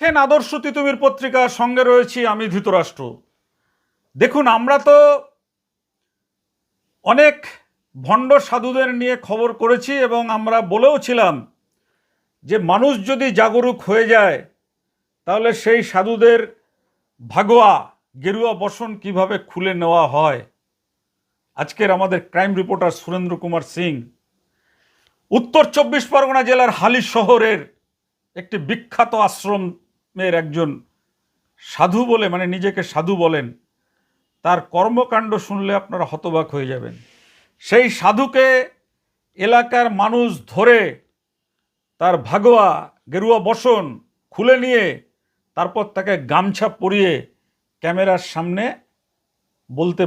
আদর্শ তিতুমির পত্রিকার সঙ্গে রয়েছি আমি ধৃতরাষ্ট্র। দেখুন, আমরা তো অনেক ভণ্ড সাধুদের নিয়ে খবর করেছি এবং আমরা বলেও ছিলাম যে মানুষ যদি জাগরুক হয়ে যায় তাহলে সেই সাধুদের ভাগোয়া গেরুয়া বসন কিভাবে খুলে নেওয়া হয়। আজকের আমাদের ক্রাইম রিপোর্টার সুরেন্দ্র কুমার সিং উত্তর 24 পরগনা জেলার হালি শহরের একটি বিখ্যাত আশ্রমের একজন সাধু বলে, মানে নিজেকে সাধু বলেন, তার কর্মকাণ্ড শুনলে আপনারা হতবাক হয়ে যাবেন। সেই সাধুকে এলাকার মানুষ ধরে তার ভাগোয়া গেরুয়া বসন খুলে নিয়ে তারপর তাকে গামছা পরিয়ে ক্যামেরার সামনে বলতে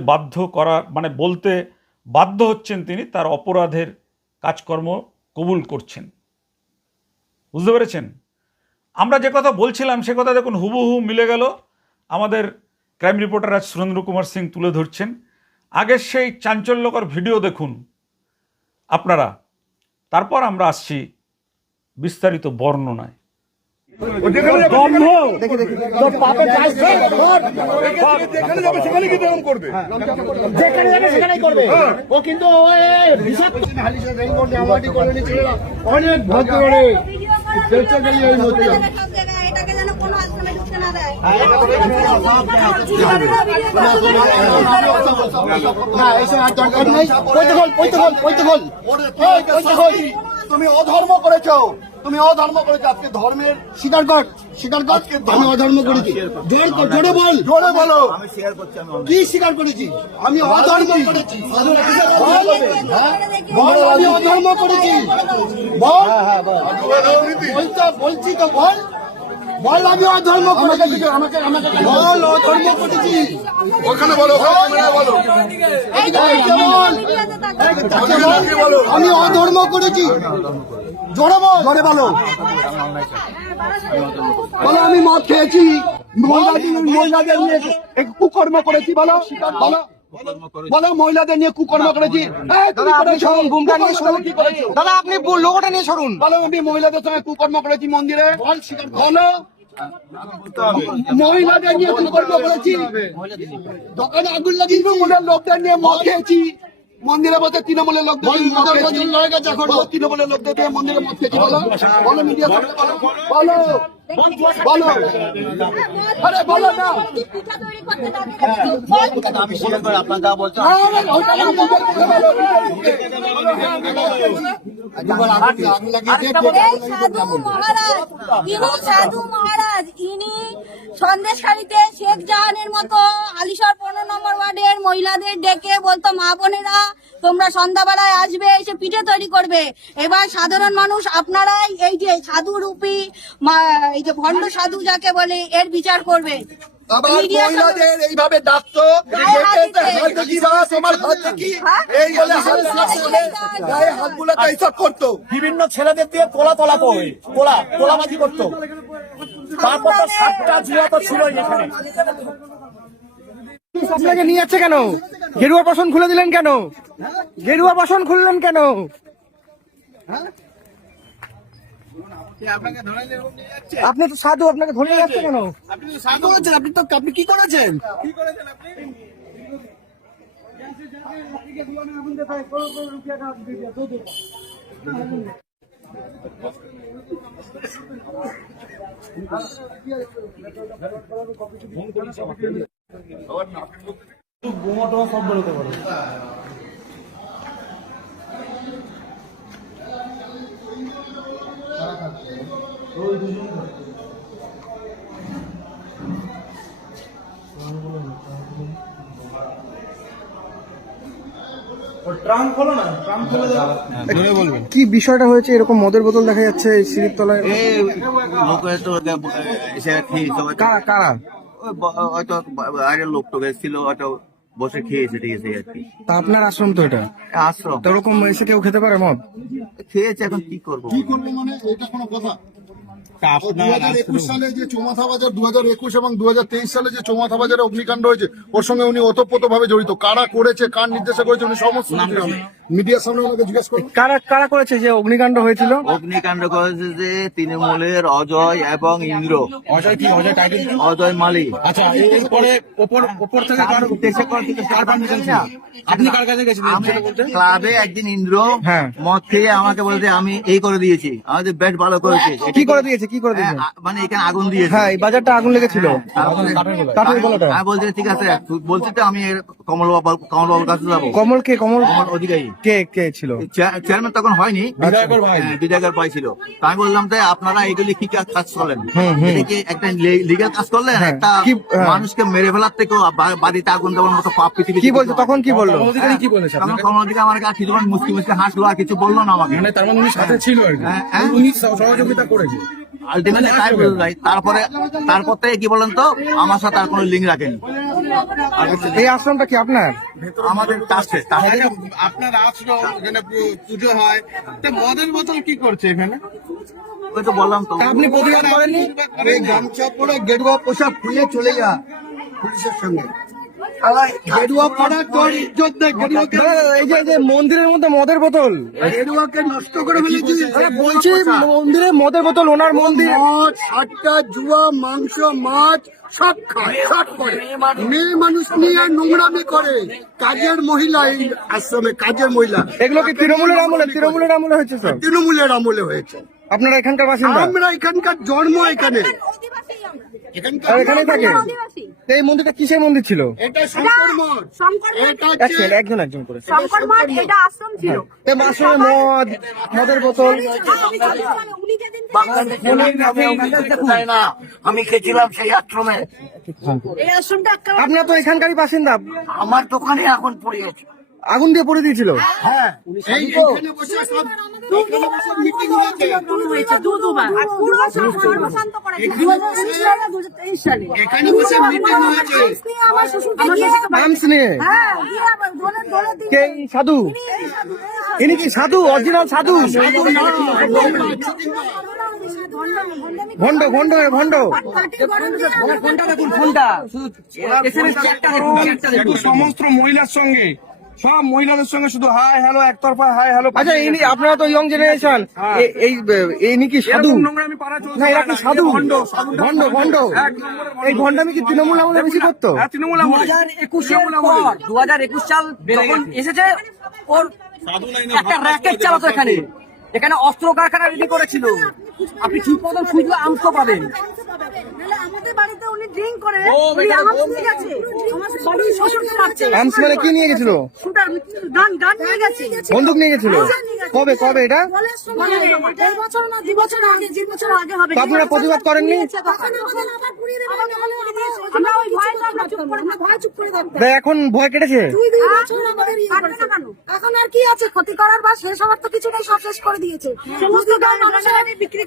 বাধ্য হচ্ছেন তিনি তার অপরাধের কাজকর্ম কবুল করছেন। বুঝতে পেরেছেন? আমরা যে কথা বলছিলাম সে কথা দেখুন হুবহু মিলে গেল। আমাদের ক্রাইম রিপোর্টার আজ সুরেন্দ্র কুমার সিং তুলে ধরছেন। আগের সেই চাঞ্চল্যকর ভিডিও দেখুন আপনারা, তারপর আমরা আসছি বিস্তারিত বর্ণনায়। তুমি অধর্ম করেছো, আজকে ধর্মের স্বীকার কর। আমি অধর্ম করেছি, জোরে বলো কি স্বীকার করেছি? আমি অধর্ম করেছি, আমি অধর্ম করেছি, বলছি তো বল, আমি অধর্ম করেছি, বল অধর্ম করেছি, ওখানে বলো, আমি অধর্ম করেছি, জোরে বলো, আমি মদ খেয়েছি, মহিলাদের নিয়ে কুকর্ম করেছি, বলো মহিলাদের নিয়ে কুকর্ম করেছি। দাদা আপনি লোকটা নিয়ে সরুন, বলো আমি মহিলাদের সঙ্গে কুকর্ম করেছি মন্দিরে, বলো মহিলাদের নিয়ে কুকর্ম করেছি, দোকানে আগুন লাগিয়ে তৃণমূলের লোকদের নিয়ে মদ খেয়েছি, মন্দিরে বসে তৃণমূলের লোকদের মন্দিরে মদ খেয়েছি, বলো মিডিয়া বলো, আরে বলো না, আমি শেয়ার করে আপনার যা বলছেন সাধু মহারাজ ইনি সন্দেশখালীতে শেখ জাহানের মতো আলিশার 15 নম্বর ওয়ার্ডের মহিলাদের ডেকে বলতো, মা বোনেরা তোমরা সন্ধ্যাবেলায় আসবে, এসে পিঠে তৈরি করবে। এবার সাধারণ মানুষ আপনারাই এই যে সাধু রূপী এই যে ভণ্ড সাধু যাকে বলে এর বিচার করবে। মহিলাদের এইভাবে ডাকতো, এইসব করতো, বিভিন্ন ছেলেদের দিয়ে তোলাবাজি করতো, তারপর তো 7টা জুয়া তো ছিল এখানে। আপনাকে নিয়ে যাচ্ছে কেন? গেরুয়া বসন খুলে দিলেন কেন? গেরুয়া বসন খুললেন কেন? আপনি তো সাধু, আপনাকে ধরে যাচ্ছে কেন? আপনি তো সাধু হচ্ছেন, আপনি কি করেছেন? সব বলতে পারো। কি বিষয়টা হয়েছে? এরকম মদের বোতল দেখা যাচ্ছে এই সিঁড়ির তলায়। কারা? হয়তো বাইরের লোক তো গেছিল, হয়তো বসে খেয়েছে, ঠিক আছে আর কি। তা আপনার আশ্রম তো এটা আশ্রম, তো ওরকম এসে কেউ খেতে পারে মদ? খেয়েছে, এখন কি করবো মানে এটা কোনো কথা? 2021 সালে যে চৌমাথা বাজার, 2021 এবং 2023 সালে যে চৌমাথা বাজারে অগ্নিকাণ্ড হয়েছে, ওর সঙ্গে উনি ওতপ্রোত ভাবে জড়িত। কারা করেছে, কার নির্দেশে করেছে, উনি সমস্ত মিডিয়ার সামনে ওনাকে জিজ্ঞেস করুন। কারা কারা করেছে যে অগ্নিকাণ্ড হয়েছিল? অগ্নিকাণ্ড করেছে যে তৃণমূলের অজয় এবং ইন্দ্র, অজয় কি, অজয় টাইটেল কি? অজয় মালিক। আচ্ছা, এরপরে ওপর থেকে কার পারমিশন ছিল? আপনি কার কাছে গেছিলেন আমি সেটা বলতে? ক্লাবে একদিন ইন্দ্র হ্যাঁ। মদ খেয়ে আমাকে বলেছে আমি এই করে দিয়েছি, আমাদের বেশ ভালো করেছে। কি করে দিয়েছে, কি করে দিয়েছে? মানে এখানে আগুন দিয়েছে। হ্যাঁ, এই বাজারটা আগুন লেগেছিল। কাঠের গোলাটা। আমি বলছি ঠিক আছে, বলছি তো আমি কমলবাবুর কাছে যাবো। কমল কে? কমল কমল অধিকারী কে কে ছিল? চেয়ারম্যান তখন হয়নি, বিধায়কের ভাই। বিধায়কের ভাই ছিল। তো আমি বললাম যে আপনারা এগুলি কি কাজ করলেন, এটা কি একটা লিগ্যাল কাজ করলেন? হ্যাঁ, একটা কি- হ্যাঁ। মানুষকে মেরে ফেলার থেকেও বাড়িতে আগুন দেওয়ার মতো পাপ পৃথিবী কি বলছে তখন, কি বললো? অধিকারী কি বলেছে তখন আপনাকে? কমল অধিকারী আমার কাছে কিছুক্ষণ মুসকি মুসকি হাসলো, আর কিছু বললো না আমাকে। মানে তার মানে উনি সাথে ছিল আর কি, হ্যাঁ। উনি সহযোগিতা করেছে। আলটিমেটলি তাই বললো। তারপর থেকে কি বলেন তো, আমার সাথে আর কোনো লিঙ্ক রাখেনি। এই আশ্রমটা কি আপনার? আমাদের টাস্টে আপনার আসলো এখানে পুজো হয়, তো মদের বোতল কি করছে এখানে? ওই তো বললাম তো। আপনি প্রতিবাদ করেননি? এই গামছা পরে গেরুয়া পোশাক খুলে চলে যা পুলিশের সঙ্গে। গেরুয়া পরা তোর ইজ্জত নেই, গেরুয়াকে এই যে মন্দিরের মধ্যে মদের বোতল, গেরুয়াকে নষ্ট করে ফেলেছিস। বলছি মন্দিরে মদের বোতল, ওনার মন্দির। মদ, সাতটা, জুয়া, মাংস, মাছ সব খায়, সব করে। মেয়ে মানুষ নিয়ে নোংরামি করে। কাজের মহিলা, এই আশ্রমে কাজের মহিলা, এগুলো কি তৃণমূলের আমলে? তৃণমূলের আমলে হয়েছে স্যার? তৃণমূলের আমলে হয়েছে। আপনারা এখানকার বাসিন্দা? আমরা এখানকার জন্ম এখানে, আর এখানেই থাকে? আদিবাসী। এই মন্দিরটা কিসের মন্দির ছিল? এটা শঙ্কর মঠ। শঙ্কর মঠ। এটা হচ্ছে একজন করে। শঙ্কর মঠ, এটা আশ্রম ছিল। এই আশ্রমে মদের বোতল। উনি যেদিন আমি খেয়েছিলাম সেই আশ্রমে। এই আশ্রমটা একেবারে আপনারা তো এখানকারই বাসিন্দা, আমার দোকানে এখন পড়ে গেছে। আগুন দিয়ে পড়ে দিয়েছিল? হ্যাঁ, এই এখানে বসে সব মিটিং হয়েছে। আর পুরো সর্বশান্ত করে দিয়েছে। 2023 সালে। এখানে বসে মিটিং হয়েছে। আইস নিয়ে আমার শ্বশুরকে গিয়ে আর্মস নিয়ে? হ্যাঁ, গিয়ে আবার দোলের দিন কে এই সাধু? ইনি কি সাধু, অরিজিনাল সাধু? ভণ্ড ভণ্ড ভণ্ড। একটু সমস্ত মহিলার সঙ্গে, সব মহিলাদের সঙ্গে শুধু হাই হ্যালো, একতরফা হাই হ্যালো। আচ্ছা, ইনি আপনারা তো ইয়ং জেনারেশন, ইনি কি সাধু? নোংরামি পাড়া চলছে না, এরা কি সাধু? ভণ্ড, ভণ্ড ভণ্ড। এই ভণ্ডামি কি তৃণমূল আমলে বেশি করতো? হ্যাঁ, তৃণমূল আমলে। 2021 সাল যখন এসেছে, ওর একটা র্যাকেট চালাতো এখানে। এখানে অস্ত্র কারখানা রেডি করেছিল। আপনি ঠিক মতন খুঁজলে আমস পাবেন। নাহলে আমাদের বাড়িতে উনি ড্রিঙ্ক করে উনি আর্মস নিয়ে গেছে। আমার বাড়ির শ্বশুরকে মারছে। আর্মস মানে কি নিয়ে গেছিল? শুটার, গান নিয়ে গেছে। বন্দুক নিয়ে গেছিল? কবে কবে এটা? দেড় বছর না 2 বছর আগে, 2 বছর আগে হবে। তো আপনারা প্রতিবাদ করেননি? আমরা ওই ভয়টা আমরা চুপ করে থাকতাম, ভয় চুপ করে থাকতাম। তা এখন ভয় কেটেছে? 2 বছর আমাদের এখন আর কি আছে ক্ষতি করার, বা শেষ হওয়ার তো কিছু নেই, সব শেষ করে দিয়েছে। সমস্ত গান মানুষের বিক্রি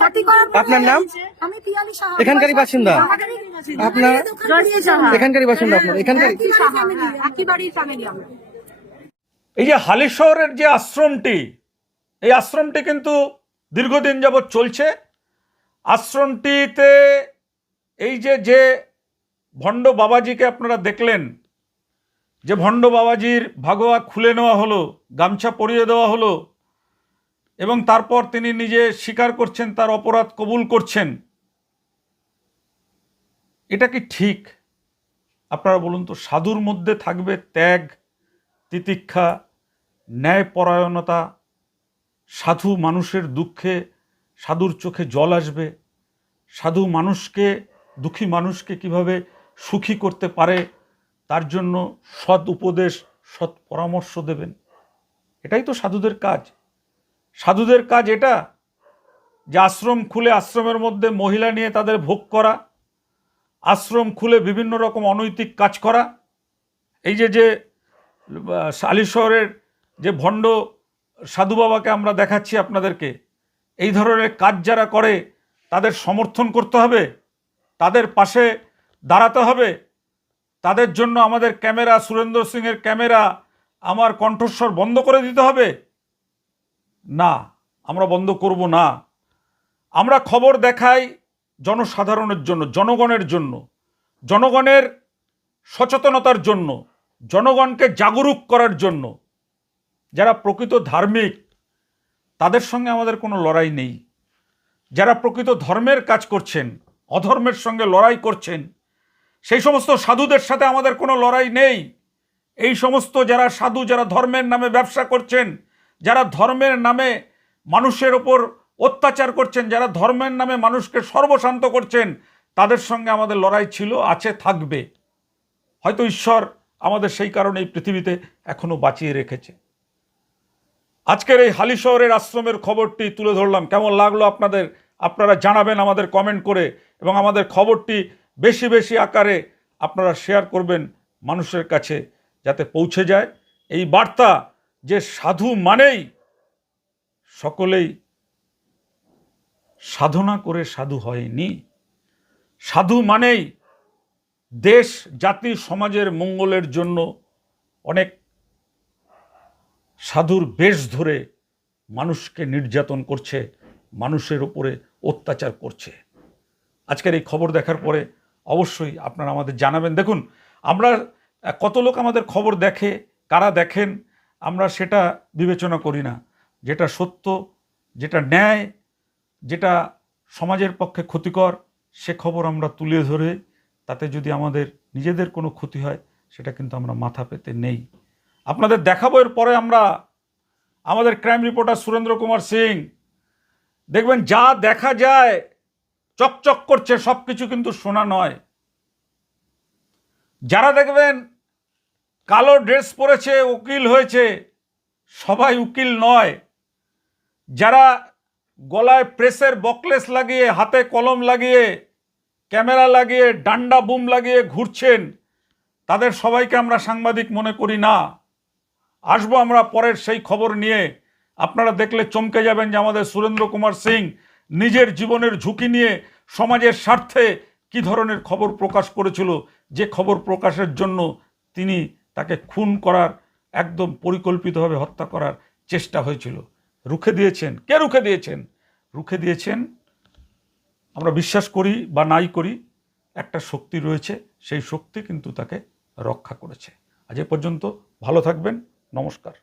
ক্ষতি করার। আপনার নাম? আমি পিয়ালি সাহা। এখানকারই বাসিন্দা? আপনার জড়িয়ে সাহা। এখানকারই বাসিন্দা? আপনার এখানকারই? একই বাড়ির ফ্যামিলি আমরা। এই যে হালিশহরের যে আশ্রমটি, এই আশ্রমটি কিন্তু দীর্ঘদিন যাবৎ চলছে। আশ্রমটিতে এই যে ভণ্ড বাবাজিকে আপনারা দেখলেন, যে ভণ্ড বাবাজির ভাগোয়া খুলে নেওয়া হলো, গামছা পরিয়ে দেওয়া হলো, এবং তারপর তিনি নিজে স্বীকার করছেন, তার অপরাধ কবুল করছেন। এটা কি ঠিক? আপনারা বলুন তো। সাধুর মধ্যে থাকবে ত্যাগ, তিতিক্ষা, ন্যায়পরায়ণতা। সাধু মানুষের দুঃখে, সাধুর চোখে জল আসবে। সাধু মানুষকে, দুঃখী মানুষকে কিভাবে সুখী করতে পারে তার জন্য সৎ উপদেশ, সৎ পরামর্শ দেবেন। এটাই তো সাধুদের কাজ। সাধুদের কাজ এটা যে আশ্রম খুলে আশ্রমের মধ্যে মহিলা নিয়ে তাদের ভোগ করা, আশ্রম খুলে বিভিন্ন রকম অনৈতিক কাজ করা। এই যে হালিশহরের যে ভণ্ড সাধু বাবাকে আমরা দেখাচ্ছি আপনাদেরকে, এই ধরনের কাজ যারা করে তাদের সমর্থন করতে হবে, তাদের পাশে দাঁড়াতে হবে। তাদের জন্য আমাদের ক্যামেরা, সুরেন্দ্র সিংয়ের ক্যামেরা, আমার কণ্ঠস্বর বন্ধ করে দিতে হবে? না, আমরা বন্ধ করব না। আমরা খবর দেখাই জনসাধারণের জন্য, জনগণের জন্য, জনগণের সচেতনতার জন্য, জনগণকে জাগরুক করার জন্য। যারা প্রকৃত ধার্মিক তাদের সঙ্গে আমাদের কোনো লড়াই নেই। যারা প্রকৃত ধর্মের কাজ করছেন, অধর্মের সঙ্গে লড়াই করছেন, সেই সমস্ত সাধুদের সাথে আমাদের কোনো লড়াই নেই। এই সমস্ত যারা সাধু, যারা ধর্মের নামে ব্যবসা করছেন, যারা ধর্মের নামে মানুষের ওপর অত্যাচার করছেন, যারা ধর্মের নামে মানুষকে সর্বশান্ত করছেন, তাদের সঙ্গে আমাদের লড়াই ছিল, আছে, থাকবে। হয়তো ঈশ্বর আমাদের সেই কারণে এই পৃথিবীতে এখনো বাঁচিয়ে রেখেছে। আজকের এই হালিশহরের আশ্রমের খবরটি তুলে ধরলাম। কেমন লাগলো আপনাদের? আপনারা জানাবেন আমাদের কমেন্ট করে, এবং আমাদের খবরটি বেশি বেশি আকারে আপনারা শেয়ার করবেন মানুষের কাছে, যাতে পৌঁছে যায় এই বার্তা যে সাধু মানেই সকলেই সাধনা করে সাধু হয়নি। সাধু মানেই দেশ, জাতি, সমাজের মঙ্গলের জন্য অনেক সাধুর বেশ ধরে মানুষকে নির্যাতন করছে, মানুষের উপরে অত্যাচার করছে। আজকের এই খবর দেখার পরে অবশ্যই আপনারা আমাদের জানাবেন। দেখুন, আমরা কত লোক আমাদের খবর দেখে, কারা দেখেন আমরা সেটা বিবেচনা করি না। যেটা সত্য, যেটা ন্যায়, যেটা সমাজের পক্ষে ক্ষতিকর, সে খবর আমরা তুলে ধরে তাতে যদি আমাদের নিজেদের কোনো ক্ষতি হয় সেটা কিন্তু আমরা মাথা পেতে নেই। আপনাদের দেখাবো এর পরে আমরা আমাদের ক্রাইম রিপোর্টার সুরেন্দ্র কুমার সিং। দেখবেন যা দেখা যায় চকচক করছে, সব কিছু কিন্তু সোনা নয়। যারা দেখবেন কালো ড্রেস পরেছে, উকিল হয়েছে, সবাই উকিল নয়। যারা গলায় প্রেসের বকলেস লাগিয়ে, হাতে কলম লাগিয়ে, ক্যামেরা লাগিয়ে, ডান্ডা বুম লাগিয়ে ঘুরছেন, তাদের সবাইকে আমরা সাংবাদিক মনে করি না। আসবো আমরা পরের সেই খবর নিয়ে। আপনারা দেখলে চমকে যাবেন যে আমাদের সুরেন্দ্র কুমার সিং নিজের জীবনের ঝুঁকি নিয়ে সমাজের স্বার্থে কি ধরনের খবর প্রকাশ করেছিল, যে খবর প্রকাশের জন্য তিনি তাকে খুন করার, একদম পরিকল্পিতভাবে হত্যা করার চেষ্টা হয়েছিল। রুখে দিয়েছেন। কে রুখে দিয়েছেন? রুখে দিয়েছেন, আমরা বিশ্বাস করি বা নাই করি, একটা শক্তি রয়েছে, সেই শক্তি কিন্তু তাকে রক্ষা করেছে। আজ এ পর্যন্ত, ভালো থাকবেন, নমস্কার।